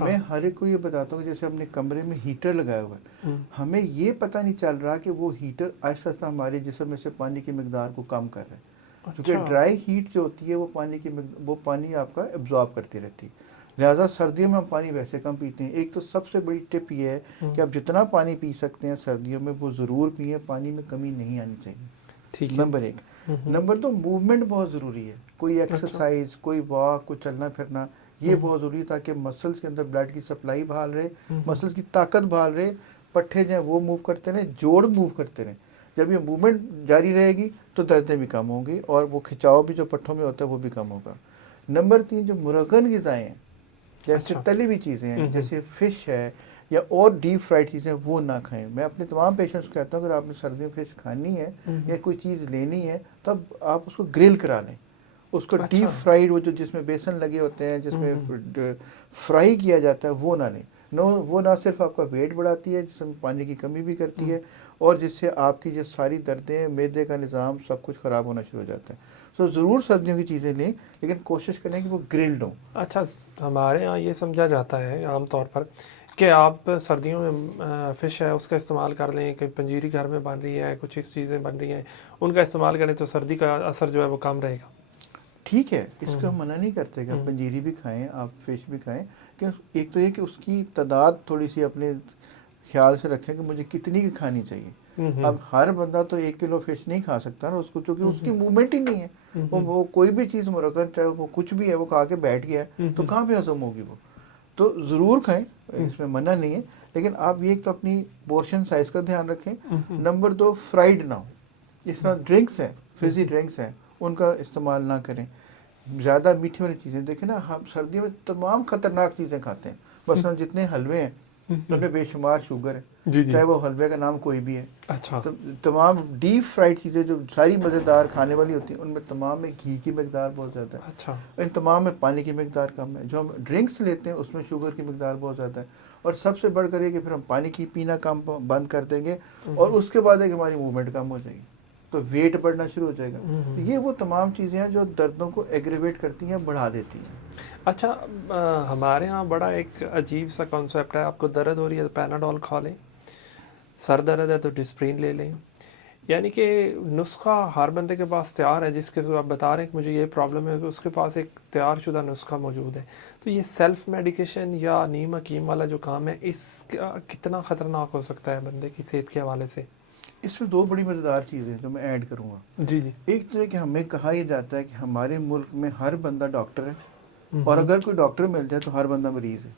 میں ہر ایک کو یہ بتاتا ہوں، جیسے ہم نے کمرے میں ہیٹر لگایا ہوا ہے، ہمیں یہ پتہ نہیں چل رہا کہ وہ ہیٹر آہستہ آہستہ ہمارے جسم میں سے پانی کی مقدار کو کم کر رہا ہے. کیونکہ ڈرائی ہیٹ جو ہوتی ہے وہ پانی آپ کا ایبزارب کرتی رہتی ہے، لہٰذا سردیوں میں ہم پانی ویسے کم پیتے ہیں۔ ایک تو سب سے بڑی ٹپ یہ ہے کہ آپ جتنا پانی پی سکتے ہیں سردیوں میں وہ ضرور پئیں، پانی میں کمی نہیں آنی چاہیے، نمبر ایک۔ نمبر دو، موومنٹ بہت ضروری ہے، کوئی ایکسرسائز، کوئی واک، کوئی چلنا پھرنا، یہ بہت ضروری ہے تاکہ مسلس کے اندر بلڈ کی سپلائی بحال رہے، مسلس کی طاقت بحال رہے، پٹھے جو ہیں وہ موو کرتے رہیں، جوڑ موو کرتے رہیں۔ جب یہ موومنٹ جاری رہے گی تو دردیں بھی کم ہوں گی اور وہ کھچاؤ بھی جو پٹھوں میں ہوتا ہے وہ بھی کم ہوگا۔ نمبر تین، جو مرغن غذائیں ہیں جیسے تلی ہوئی چیزیں ہیں، جیسے فش ہے یا اور ڈیپ فرائیڈ چیزیں، وہ نہ کھائیں۔ میں اپنے تمام پیشنٹس کو کہتا ہوں اگر آپ نے سردیوں میں فش کھانی ہے یا کوئی چیز لینی ہے تب آپ اس کو گرل کرا لیں، اس کو ڈیپ فرائیڈ، وہ جو جس میں بیسن لگے ہوتے ہیں، جس میں فرائی کیا جاتا ہے، وہ نہ لیں۔ وہ نہ صرف آپ کا ویٹ بڑھاتی ہے، جس میں پانی کی کمی بھی کرتی ہے، اور جس سے آپ کی جو ساری دردیں، معدے کا نظام سب کچھ خراب ہونا شروع ہو جاتا ہے۔ سو ضرور سردیوں کی چیزیں لیں لیکن کوشش کریں کہ وہ گرلڈ ہوں۔ اچھا، ہمارے یہاں یہ سمجھا جاتا ہے عام طور پر کہ آپ سردیوں میں فش ہے اس کا استعمال کر لیں، کہ پنجیری گھر میں بن رہی ہے، کچھ اس چیزیں بن رہی ہیں ان کا استعمال کریں تو سردی کا اثر جو ہے وہ کم رہے گا۔ ٹھیک ہے، اس کو ہم منع نہیں کرتے کہ آپ پنجیری بھی کھائیں، آپ فش بھی کھائیں، کہ ایک تو یہ کہ اس کی تعداد تھوڑی سی اپنے خیال سے رکھیں کہ مجھے کتنی کی کھانی چاہیے۔ اب ہر بندہ تو 1 کلو فش نہیں کھا سکتا نا، اس کو چونکہ اس کی موومنٹ ہی نہیں ہے، وہ کوئی بھی چیز مرغن چاہے وہ کچھ بھی ہے وہ کھا کے بیٹھ گیا ہے تو کہاں پہ ہضم ہوگی وہ؟ تو ضرور کھائیں، اس میں منع نہیں ہے، لیکن آپ یہ تو اپنی پورشن سائز کا دھیان رکھیں۔ نمبر دو، فرائیڈ نہ ہو، اس طرح ڈرنکس ہیں، فریزی ڈرنکس ہیں، ان کا استعمال نہ کریں۔ زیادہ میٹھی والی چیزیں دیکھیں نا، ہم سردیوں میں تمام خطرناک چیزیں کھاتے ہیں، مثلاً جتنے حلوے ہیں ان میں بے شمار شوگر ہے، چاہے وہ حلوے کا نام کوئی بھی ہے۔ اچھا، تمام ڈیپ فرائیڈ چیزیں جو ساری مزیدار کھانے والی ہوتی ہیں ان میں تمام میں گھی کی مقدار بہت زیادہ ہے، اچھا، ان تمام میں پانی کی مقدار کم ہے۔ جو ہم ڈرنکس لیتے ہیں اس میں شوگر کی مقدار بہت زیادہ ہے، اور سب سے بڑھ کر یہ کہ پھر ہم پانی کی پینا کم بند کر دیں گے اور اس کے بعد ہے کہ ہماری موومنٹ کم ہو جائے گی تو ویٹ بڑھنا شروع ہو جائے گا۔ تو یہ وہ تمام چیزیں ہیں جو دردوں کو ایگریویٹ کرتی ہیں، بڑھا دیتی ہیں۔ اچھا، ہمارے ہاں بڑا ایک عجیب سا کانسیپٹ ہے، آپ کو درد ہو رہی ہے تو پیناڈول کھا لیں، سر درد ہے تو ڈسپرین لے لیں، یعنی کہ نسخہ ہر بندے کے پاس تیار ہے، جس کے آپ بتا رہے ہیں کہ مجھے یہ پرابلم ہے کہ اس کے پاس ایک تیار شدہ نسخہ موجود ہے۔ تو یہ سیلف میڈیکیشن یا نیم حکیم والا جو کام ہے، اس کا کتنا خطرناک ہو سکتا ہے بندے کی صحت کے حوالے سے؟ اس میں 2 بڑی مزیدار چیزیں جو میں ایڈ کروں گا۔ جی جی، ایک تو ہے کہ ہمیں کہا یہ جاتا ہے کہ ہمارے ملک میں ہر بندہ ڈاکٹر ہے، اور اگر کوئی ڈاکٹر مل جائے تو ہر بندہ مریض ہے۔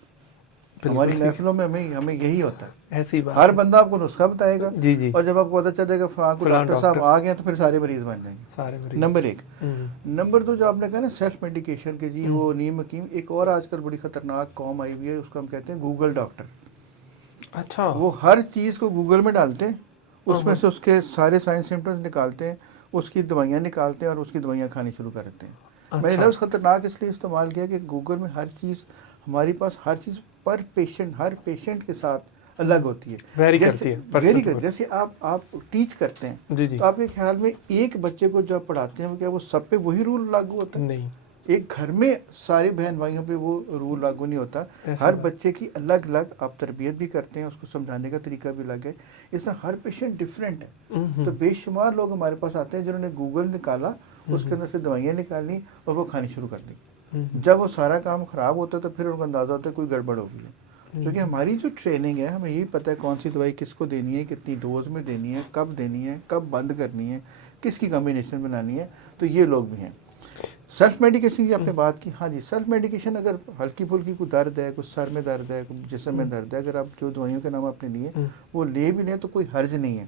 ہماری محفلوں میں ہمیں یہی ہوتا ہے، ایسی بات، ہر بندہ آپ کو نسخہ بتائے گا، جی جی، اور جب آپ کو پتہ چلے گا فلاں کو ڈاکٹر صاحب آ گئے تو پھر سارے مریض بن جائیں گے، سارے مریض۔ نمبر 1۔ نمبر 2، جو آپ نے کہا نا سیلف میڈیکیشن کے، جی وہ نیم حکیم، ایک اور آج کل بڑی خطرناک قوم آئی ہوئی ہے، اس کو ہم کہتے ہیں گوگل ڈاکٹر۔ اچھا، وہ ہر چیز کو گوگل میں ڈالتے ہیں، اس میں سے اس کے سارے سائن سمپٹمز نکالتے ہیں، اس کی دوائیاں نکالتے ہیں اور اس کی دوائیاں کھانی شروع کر دیتے ہیں۔ میں نے لفظ خطرناک اس لیے استعمال کیا کہ گوگل میں ہر چیز، ہمارے پاس ہر چیز پر پیشنٹ، ہر پیشنٹ کے ساتھ الگ ہوتی ہے، ویری کرتی ہے، ویری کرتی ہے۔ جیسے آپ ٹیچ کرتے ہیں جی جی، تو آپ کے خیال میں ایک بچے کو جب پڑھاتے ہیں کیا وہ سب پہ وہی رول لاگو ہوتا ہے؟ نہیں، ایک گھر میں سارے بہن بھائیوں پہ وہ رول لاگو نہیں ہوتا، ہر بچے کی الگ الگ آپ تربیت بھی کرتے ہیں، اس کو سمجھانے کا طریقہ بھی الگ ہے، اس طرح ہر پیشنٹ ڈفرینٹ ہے۔ تو بے شمار لوگ ہمارے پاس آتے ہیں جنہوں نے گوگل نکالا، اس کے اندر سے دوائیاں نکالیں اور وہ کھانی شروع کر دیں۔ جب وہ سارا کام خراب ہوتا ہے تو پھر ان کو اندازہ ہوتا ہے کوئی گڑبڑ ہو گئی ہے، کیونکہ ہماری جو ٹریننگ ہے ہمیں یہی پتہ ہے کون سی دوائی کس کو دینی ہے، کتنی ڈوز میں دینی ہے، کب دینی ہے، کب بند کرنی ہے، کس کی کمبینیشن بنانی ہے، تو یہ لوگ بھی ہیں۔ سیلف میڈیکیشن کی آپ نے بات کی، ہاں جی، سیلف میڈیکیشن اگر ہلکی پھلکی کوئی درد ہے، کوئی سر میں درد ہے، کوئی جسم میں درد ہے، اگر آپ جو دوائیوں کے نام آپ نے لیے وہ لے بھی لیں تو کوئی حرج نہیں ہے،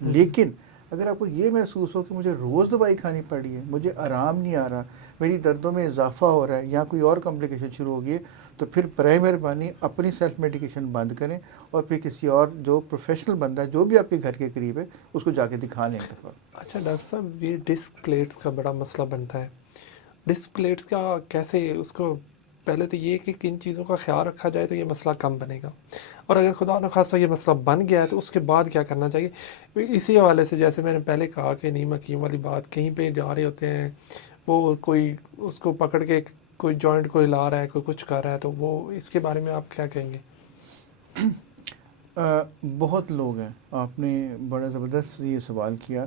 لیکن اگر آپ کو یہ محسوس ہو کہ مجھے روز دوائی کھانی پڑ رہی ہے، مجھے آرام نہیں آ رہا، میری دردوں میں اضافہ ہو رہا ہے یا کوئی اور کمپلیکیشن شروع ہو گئی ہے، تو پھر برائے مہربانی اپنی سیلف میڈیکیشن بند کریں اور پھر کسی اور جو پروفیشنل بندہ ہے جو بھی آپ کے گھر کے قریب ہے اس کو جا کے دکھا لیں ایک دفعہ۔ اچھا ڈاکٹر صاحب، یہ ڈسک پلیٹس کا بڑا مسئلہ بنتا ہے، ڈسک پلیٹس کا کیسے، اس کو پہلے تو یہ کہ کن چیزوں کا خیال رکھا جائے تو یہ مسئلہ کم بنے گا، اور اگر خدا نخواستہ یہ مسئلہ بن گیا ہے تو اس کے بعد کیا کرنا چاہیے؟ اسی حوالے سے جیسے میں نے پہلے کہا کہ نیم حکیم والی بات، کہیں پہ جا رہے ہوتے ہیں وہ کوئی اس کو پکڑ کے کوئی جوائنٹ کو ہلا رہا ہے، کوئی کچھ کر رہا ہے، تو وہ اس کے بارے میں آپ کیا کہیں گے؟ بہت لوگ ہیں، آپ نے بڑا زبردست یہ سوال کیا۔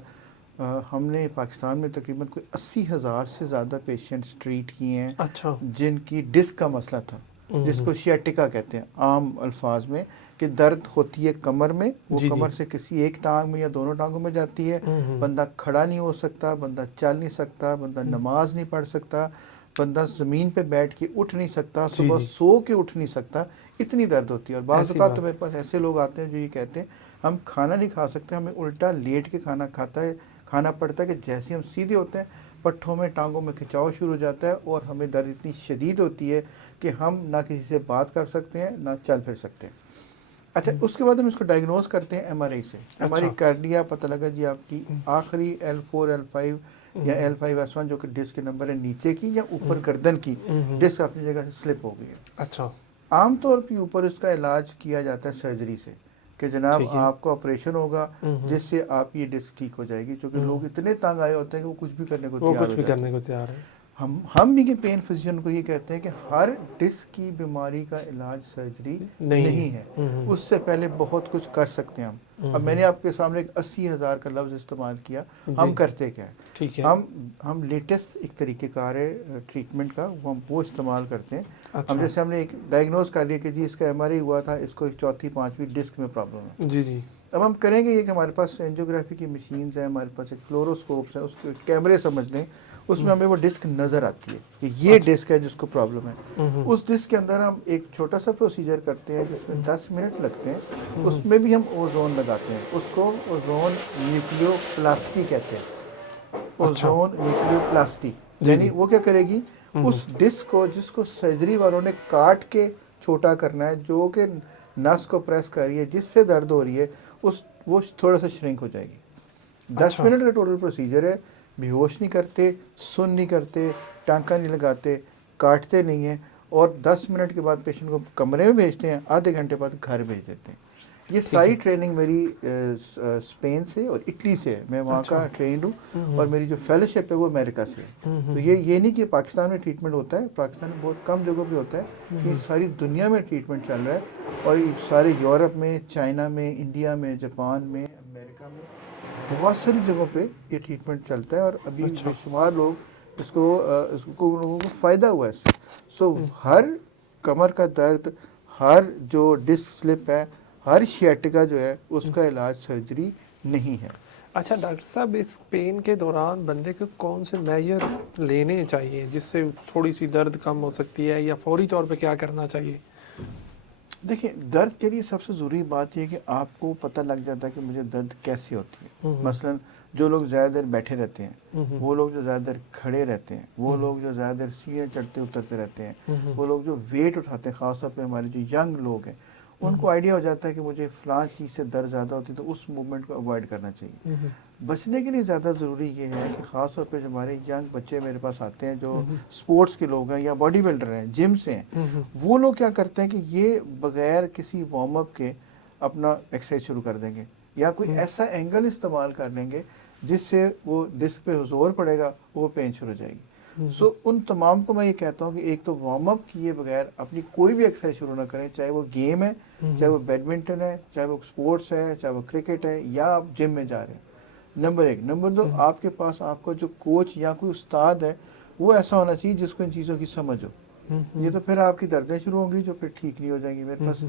ہم نے پاکستان میں تقریباً کوئی 80,000 سے زیادہ پیشنٹس ٹریٹ کیے ہیں اچھا جن کی ڈسک کا مسئلہ تھا، جس کو شیاٹکا کہتے ہیں عام الفاظ میں، کہ درد ہوتی ہے کمر میں، وہ کمر سے کسی ایک ٹانگ میں یا دونوں ٹانگوں میں جاتی ہے، بندہ کھڑا نہیں ہو سکتا، بندہ چل نہیں سکتا، بندہ نماز نہیں پڑھ سکتا، بندہ زمین پہ بیٹھ کے اٹھ نہیں سکتا، صبح سو کے اٹھ نہیں سکتا، اتنی درد ہوتی ہے. اور بعض اوقات تو میرے پاس ایسے لوگ آتے ہیں جو یہ کہتے ہیں ہم کھانا نہیں کھا سکتے، ہمیں الٹا لیٹ کے کھانا پڑتا ہے کہ جیسے ہم سیدھے ہوتے ہیں پٹھوں میں ٹانگوں میں کھچاؤ شروع ہو جاتا ہے اور ہمیں درد اتنی شدید ہوتی ہے کہ ہم نہ کسی سے بات کر سکتے ہیں نہ چل پھر سکتے ہیں. اچھا، اس کے بعد ہم اس کو ڈائگنوز کرتے ہیں ایم آر آئی سے. ایم آر آئی کر لیا، پتہ لگا جی آپ کی آخری L4 L5 یا L5S1 جو کہ ڈسک کے نمبر ہے نیچے کی یا اوپر گردن کی ڈسک اپنی جگہ سے سلپ ہو گئی ہے. اچھا، عام طور پہ اوپر اس کا علاج کیا جاتا ہے سرجری سے، کہ جناب آپ کو آپریشن ہوگا جس سے آپ یہ ڈسک ٹھیک ہو جائے گی، کیونکہ لوگ اتنے تنگ آئے ہوتے ہیں کہ وہ کچھ بھی کرنے کو تیار ہیں. ہم بھی پین فزیشین کو یہ کہتے ہیں کہ ہر ڈسک کی بیماری کا علاج سرجری نہیں ہے، اس سے پہلے بہت کچھ کر سکتے ہیں ہم. اب میں نے آپ کے سامنے 80,000 کا لفظ استعمال کیا، ہم کرتے کیا ہے؟ ہم لیٹسٹ ایک طریقہ کار ہے ٹریٹمنٹ کا، وہ استعمال کرتے ہیں. ہم نے ایک ڈائگنوز کر لیا کہ جی اس کا ایم آر آئی ہوا تھا، اس کو 4تھی 5ویں ڈسک میں پرابلم ہے. جی اب ہم کریں گے یہ کہ ہمارے پاس اینجیوگرافی کی مشینز ہیں، ہمارے پاس ایک فلوروسکوپس ہیں، اس کے کیمرے سمجھ لیں، اس میں ہمیں وہ ڈسک نظر آتی ہے کہ یہ ڈسک ہے جس کو پرابلم ہے. اس ڈسک کے اندر ہم ایک چھوٹا سا پروسیجر کرتے ہیں جس میں 10 منٹ لگتے ہیں. اس میں بھی ہم اوزون لگاتے ہیں، اس کو اوزون نیوکلیو پلاسٹی کہتے ہیں. اوزون نیوکلیو پلاسٹی یعنی وہ کیا کرے گی، اس ڈسک کو جس کو سرجری والوں نے کاٹ کے چھوٹا کرنا ہے، جو کہ نس کو پریس کر رہی ہے، جس سے درد ہو رہی ہے، وہ تھوڑا سا شرنک ہو جائے گی. 10 منٹ کا ٹوٹل پروسیجر ہے. بے ہوش نہیں کرتے، سن نہیں کرتے، ٹانکا نہیں لگاتے، کاٹتے نہیں ہیں، اور 10 منٹ کے بعد پیشنٹ کو کمرے میں بھیجتے ہیں، آدھے گھنٹے بعد گھر بھیج دیتے ہیں. یہ ساری ٹریننگ میری اسپین سے اور اٹلی سے ہے، میں وہاں کا ٹرینڈ ہوں، اور میری جو فیلوشپ ہے وہ امریکہ سے ہے. تو یہ نہیں کہ پاکستان میں ٹریٹمنٹ ہوتا ہے، پاکستان میں بہت کم جگہوں پہ ہوتا ہے، یہ ساری دنیا میں ٹریٹمنٹ چل رہا ہے، اور سارے یورپ میں، چائنا میں، انڈیا میں، جاپان میں، امریکہ میں، بہت ساری جگہوں پہ یہ ٹریٹمنٹ چلتا ہے، اور ابھی بے شمار لوگ اس کو لوگوں کو فائدہ ہوا ہے اس سے. سو ہر کمر کا درد، ہر جو ڈسک سلپ ہے، ہر شیاٹکا جو ہے، اس کا علاج سرجری نہیں ہے. اچھا ڈاکٹر صاحب، اس پین کے دوران بندے کو کون سے میجرز لینے چاہیے جس سے تھوڑی سی درد کم ہو سکتی ہے، یا فوری طور پہ کیا کرنا چاہیے؟ دیکھیں، درد کے لیے سب سے ضروری بات یہ ہے کہ آپ کو پتہ لگ جاتا ہے کہ مجھے درد کیسے ہوتی ہے. مثلا جو لوگ زیادہ دیر بیٹھے رہتے ہیں، وہ لوگ جو زیادہ دیر کھڑے رہتے ہیں، وہ لوگ جو زیادہ دیر سیڑھیاں چڑھتے اترتے رہتے ہیں، وہ لوگ جو ویٹ اٹھاتے ہیں، خاص طور پہ ہمارے جو ینگ لوگ ہیں، ان کو آئیڈیا ہو جاتا ہے کہ مجھے فلاں چیز سے درد زیادہ ہوتی ہے، تو اس موومنٹ کو اوائڈ کرنا چاہیے. بچنے کے لیے زیادہ ضروری یہ ہے کہ خاص طور پہ جو ہمارے ینگ بچے میرے پاس آتے ہیں، جو اسپورٹس کے لوگ ہیں یا باڈی بلڈر ہیں، جم سے ہیں، وہ لوگ کیا کرتے ہیں کہ یہ بغیر کسی وارم اپ کے اپنا ایکسرسائز شروع کر دیں گے، یا کوئی ایسا اینگل استعمال کر لیں گے جس سے وہ ڈسک پہ زور پڑے گا، وہ پین شروع ہو جائے گی. سو ان تمام کو میں یہ کہتا ہوں کہ ایک تو وارم اپ کیے بغیر اپنی کوئی بھی ایکسرسائز شروع نہ کریں، چاہے وہ گیم ہے، چاہے وہ بیڈمنٹن ہے، چاہے وہ اسپورٹس ہے، چاہے وہ کرکٹ ہے، یا آپ جم میں جا رہے ہیں. نمبر 1. نمبر 2، آپ کے پاس آپ کا جو کوچ یا کوئی استاد ہے وہ ایسا ہونا چاہیے جس کو ان چیزوں کی سمجھ ہو. یہ تو پھر آپ کی دردیں شروع ہوں گی جو پھر ٹھیک نہیں ہو جائیں گی. میرے پاس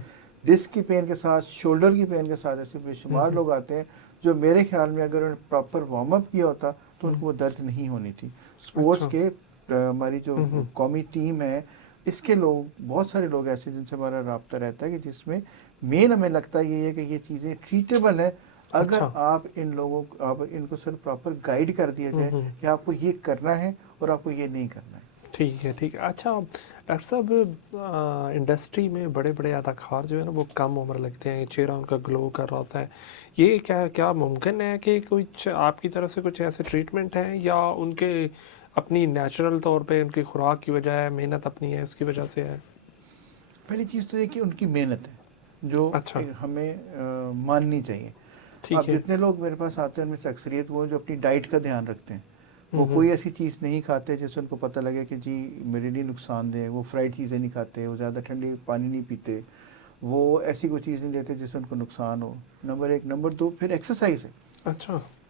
ڈسک کی پین کے ساتھ، شولڈر کی پین کے ساتھ ایسے بے شمار لوگ آتے ہیں جو میرے خیال میں اگر انہوں نے پراپر وارم اپ کیا ہوتا تو ان کو وہ درد نہیں ہونی تھی. اسپورٹس کے ہماری جو قومی ٹیم ہے، اس کے لوگ، بہت سارے لوگ ایسے جن سے ہمارا رابطہ رہتا ہے، کہ جس میں مین ہمیں لگتا ہے یہ ہے کہ یہ چیزیں ٹریٹیبل ہے اگر آپ ان لوگوں کو، آپ ان کو صرف پراپر گائیڈ کر دیا جائے کہ آپ کو یہ کرنا ہے اور آپ کو یہ نہیں کرنا ہے. ٹھیک ہے، ٹھیک ہے. اچھا ڈاکٹر صاحب، انڈسٹری میں بڑے بڑے اداکار جو ہے نا وہ کم عمر لگتے ہیں، چہرہ ان کا گلو کر رہا ہوتا ہے، یہ کیا ممکن ہے کہ کچھ آپ کی طرف سے کچھ ایسے ٹریٹمنٹ ہیں، یا ان کے اپنی نیچرل طور پہ ان کی خوراک کی وجہ ہے، محنت اپنی ہے، اس کی وجہ سے ہے؟ پہلی چیز تو یہ کہ ان کی محنت ہے جو ہمیں ماننی چاہیے. اب جتنے لوگ میرے پاس آتے ہیں ان میں سے اکثریت وہ جو اپنی ڈائٹ کا دھیان رکھتے ہیں، وہ کوئی ایسی چیز نہیں کھاتے جس سے ان کو پتہ لگے کہ جی میرے لیے نقصان دہ. وہ فرائیڈ چیزیں نہیں کھاتے، وہ زیادہ ٹھنڈی پانی نہیں پیتے، وہ ایسی کوئی چیز نہیں لیتے جس سے ان کو نقصان ہو. نمبر 1. نمبر 2، پھر ایکسرسائز ہے. اچھا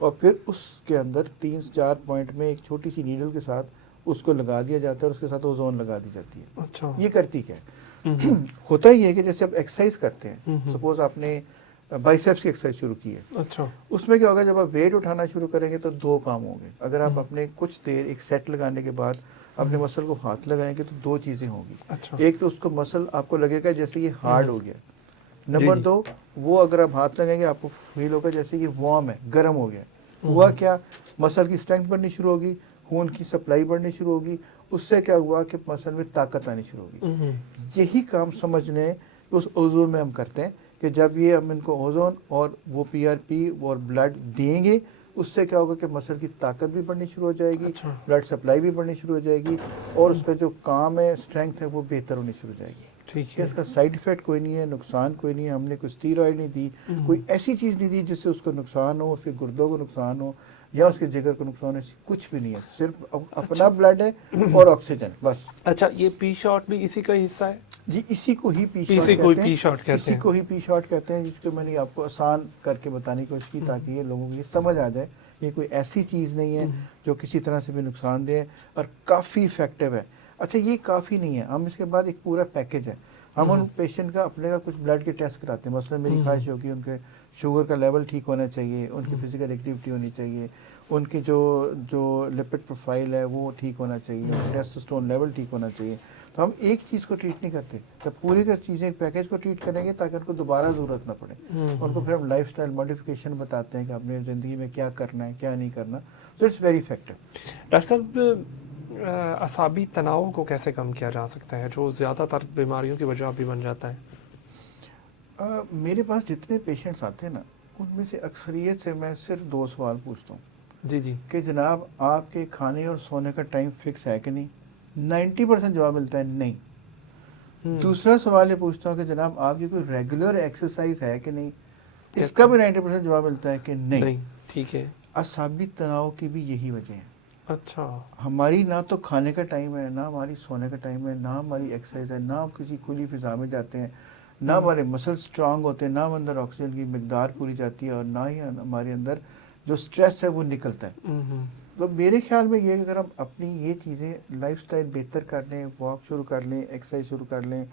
اور پھر اس کے اندر 3-4 پوائنٹ میں ایک چھوٹی سی نیڈل کے ساتھ اس کو لگا دیا جاتا ہے اور اس کے ساتھ اوزون لگا دی جاتی ہے. اچھا. یہ کرتی کیا ہے؟ ہوتا ہی ہے کہ جیسے آپ ایکسرسائز کرتے ہیں, سپوز آپ نے بائسیپس کی ایکسرسائز شروع کی ہے, اچھا. اس میں کیا ہوگا جب آپ ویٹ اٹھانا شروع کریں گے تو 2 کام ہوں گے. اگر آپ اپنے کچھ دیر ایک سیٹ لگانے کے بعد اپنے مسل کو ہاتھ لگائیں گے تو 2 چیزیں ہوں گی. اچھا. ایک تو اس کو مسل آپ کو لگے گا جیسے یہ ہارڈ ہو گیا. نمبر 2, وہ اگر آپ ہاتھ لگائیں گے آپ کو فیل ہوگا جیسے یہ وارم ہے, گرم ہو گیا. ہوا کیا, مسل کی اسٹرینتھ بڑھنی شروع ہوگی, خون کی سپلائی بڑھنی شروع ہوگی. اس سے کیا ہوا کہ مسل میں طاقت آنی شروع ہوگی. یہی کام سمجھنے اس اوزون میں ہم کرتے ہیں کہ جب یہ ہم ان کو اوزون اور وہ پی آر پی اور بلڈ دیں گے, اس سے کیا ہوگا کہ مسل کی طاقت بھی بڑھنی شروع ہو جائے گی, بلڈ سپلائی بھی بڑھنی شروع ہو جائے گی, اور اس کا جو کام ہے, اسٹرینتھ ہے, وہ بہتر ہونی شروع ہو جائے گی. ٹھیک ہے. اس کا سائیڈ افیکٹ کوئی نہیں ہے, نقصان کوئی نہیں ہے. ہم نے کوئی اسٹیرائڈ نہیں دی, کوئی ایسی چیز نہیں دی جس سے اس کو نقصان ہو, اس کے گردوں کو نقصان ہو یا اس کے جگر کو نقصان ہو. کچھ بھی نہیں ہے, صرف اپنا بلڈ ہے اور آکسیجن, بس. اچھا, یہ پی شاٹ بھی اسی کا حصہ ہے؟ جی, اسی کو ہی پی شاٹ کہتے ہیں, جس کو میں نے آپ کو آسان کر کے بتانے کی کوشش کی تاکہ یہ لوگوں کو یہ سمجھ آ جائے. یہ کوئی ایسی چیز نہیں ہے جو کسی طرح سے بھی نقصان دے, اور کافی افیکٹو ہے. اچھا, یہ کافی نہیں ہے, ہم اس کے بعد ایک پورا پیکج ہے. ہم ان پیشنٹ کا اپنے کا کچھ بلڈ کے ٹیسٹ کراتے ہیں. مثلا میری خواہش ہوگی ان کے شوگر کا لیول ٹھیک ہونا چاہیے, ان کی فزیکل ایکٹیویٹی ہونی چاہیے, ان کی جو لپڈ پروفائل ہے وہ ٹھیک ہونا چاہیے, ان کا ٹیسٹوسٹرون لیول ٹھیک ہونا چاہیے. تو ہم ایک چیز کو ٹریٹ نہیں کرتے, جب پوری کا چیزیں ایک پیکج کو ٹریٹ کریں گے تاکہ ان کو دوبارہ ضرورت نہ پڑے. ان کو پھر ہم لائف اسٹائل ماڈیفکیشن بتاتے ہیں کہ اپنے زندگی میں کیا کرنا ہے, کیا نہیں کرنا. تو اٹس ویری افیکٹو. ڈاکٹر صاحب, اعصابی تناؤ کو کیسے کم کیا جا سکتا ہے جو زیادہ تر بیماریوں کی وجہ بھی بن جاتا ہے؟ میرے پاس جتنے پیشنٹس آتے ہیں نا, ان میں سے اکثریت سے میں صرف 2 سوال پوچھتا ہوں. جی. کہ جناب آپ کے کھانے اور سونے کا ٹائم فکس ہے کہ نہیں؟ 90% جواب ملتا ہے نہیں. دوسرا سوال یہ پوچھتا ہوں کہ جناب آپ کی کوئی ریگولر ایکسرسائز ہے کہ نہیں؟ اس کا بھی 90% جواب ملتا ہے کہ نہیں. ٹھیک ہے. اعصابی تناؤ کی بھی یہی وجہ ہے. اچھا. ہماری نہ تو کھانے کا ٹائم ہے, نہ ہماری سونے کا ٹائم ہے, نہ ہماری ایکسرسائز ہے, نہ ہم کسی کھلی فضا میں جاتے ہیں, نہ ہمارے مسل اسٹرانگ ہوتے ہیں, نہ ہم اندر آکسیجن کی مقدار پوری جاتی ہے, اور نہ ہی ہمارے اندر جو اسٹریس ہے وہ نکلتا ہے. تو میرے خیال میں یہ اگر ہم اپنی یہ چیزیں لائف سٹائل بہتر کر لیں, واک شروع کر لیں, ایکسرسائز شروع کر لیں,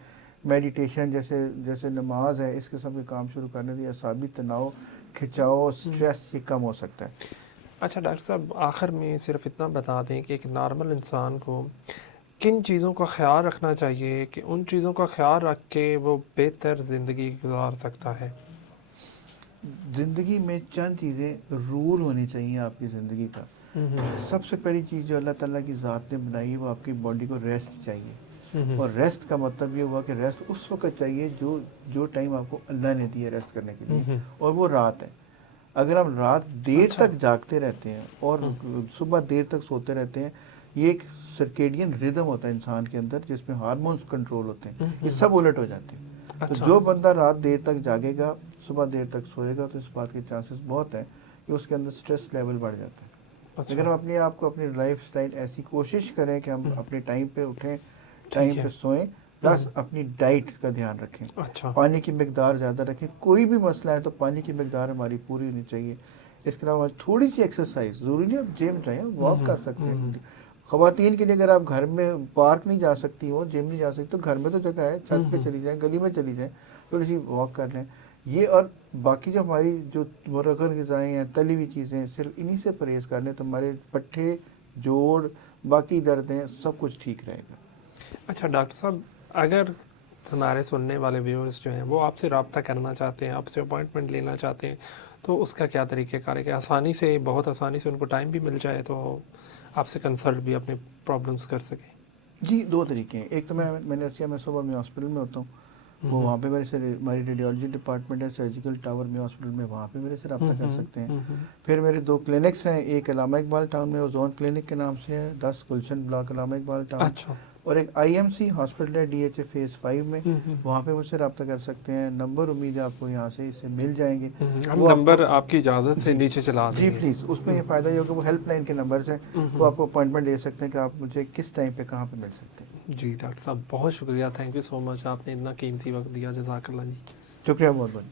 میڈیٹیشن جیسے نماز ہے, اس قسم کے کام شروع کرنے سے اعصابی تناؤ, کھچاؤ, اسٹریس یہ کم ہو سکتا ہے. اچھا ڈاکٹر صاحب, آخر میں صرف اتنا بتا دیں کہ ایک نارمل انسان کو کن چیزوں کا خیال رکھنا چاہیے کہ ان چیزوں کا خیال رکھ کے وہ بہتر زندگی گزار سکتا ہے؟ زندگی میں چند چیزیں رول ہونی چاہیے آپ کی زندگی کا. سب سے پہلی چیز جو اللہ تعالیٰ کی ذات نے بنائی ہے وہ آپ کی باڈی کو ریسٹ چاہیے. اور ریسٹ کا مطلب یہ ہوا کہ ریسٹ اس وقت چاہیے جو ٹائم آپ کو اللہ نے دی ہے ریسٹ کرنے کے لیے, اور وہ رات ہے. اگر ہم رات دیر تک جاگتے رہتے ہیں اور صبح دیر تک سوتے رہتے ہیں, یہ ایک سرکیڈین ردم ہوتا ہے انسان کے اندر جس میں ہارمونز کنٹرول ہوتے ہیں, یہ سب الٹ ہو جاتے ہیں. تو جو بندہ رات دیر تک جاگے گا, صبح دیر تک سوئے گا, تو اس بات کے چانسز بہت ہیں کہ اس کے اندر سٹریس لیول بڑھ جاتا ہے. لیکن ہم اپنے آپ کو اپنی لائف سٹائل ایسی کوشش کریں کہ ہم اپنے ٹائم پہ اٹھیں, ٹائم پہ سوئیں, پلس اپنی ڈائٹ کا دھیان رکھیں, پانی کی مقدار زیادہ رکھیں. کوئی بھی مسئلہ ہے تو پانی کی مقدار ہماری پوری ہونی چاہیے. اس کے علاوہ تھوڑی سی ایکسرسائز, ضروری نہیں آپ جم جائیں, واک کر سکتے ہیں. خواتین کے لیے اگر آپ گھر میں پارک نہیں جا سکتی ہو, جم نہیں جا سکتی, تو گھر میں تو جگہ ہے, چھت پہ چلی جائیں, گلی میں چلی جائیں, تھوڑی سی واک کر لیں. یہ اور باقی جو ہماری جو مرغن غذائیں ہیں, تلی ہوئی چیزیں, صرف انہی سے پرہیز کر لیں تو ہمارے پٹھے, جوڑ, باقی دردیں سب کچھ ٹھیک رہے گا. اچھا ڈاکٹر صاحب, اگر ہمارے سننے والے ویورز جو ہیں وہ آپ سے رابطہ کرنا چاہتے ہیں, آپ سے اپوائنٹمنٹ لینا چاہتے ہیں, تو اس کا کیا طریقہ کار ہے کہ بہت آسانی سے ان کو ٹائم بھی مل جائے تو آپ سے کنسلٹ بھی اپنے پرابلمس کر سکیں؟ جی, 2 طریقے ہیں. ایک تو میں صبح میں ہاسپٹل میں ہوتا ہوں, وہ وہاں پہ میرے سے ہماری ریڈیولوجی ڈپارٹمنٹ ہے سرجیکل ٹاور میں ہاسپٹل میں, وہاں پہ میرے سے رابطہ کر سکتے ہیں. پھر میرے 2 کلینکس ہیں, ایک علامہ اقبال ٹاؤن میں اوزون کلینک کے نام سے ہے, 10 گلشن بلاک علامہ اقبال ٹاؤن, اور ایک IMC ہاسپٹل ہے DHA فیز 5 میں, وہاں پہ مجھ سے رابطہ کر سکتے ہیں. نمبر امید ہے آپ کو یہاں سے اس سے مل جائیں گے. وہ نمبر آپ کی اجازت سے نیچے چلا دیں. جی پلیز, اس میں یہ فائدہ یہ ہوگا وہ ہیلپ لائن کے نمبرز ہیں, وہ آپ کو اپوائنٹمنٹ لے سکتے ہیں کہ آپ مجھے کس ٹائم پہ کہاں پہ مل سکتے ہیں. جی ڈاکٹر صاحب, بہت شکریہ, تھینک یو سو مچ, آپ نے اتنا قیمتی وقت دیا, جزاک اللہ جی. شکریہ بہت بہت.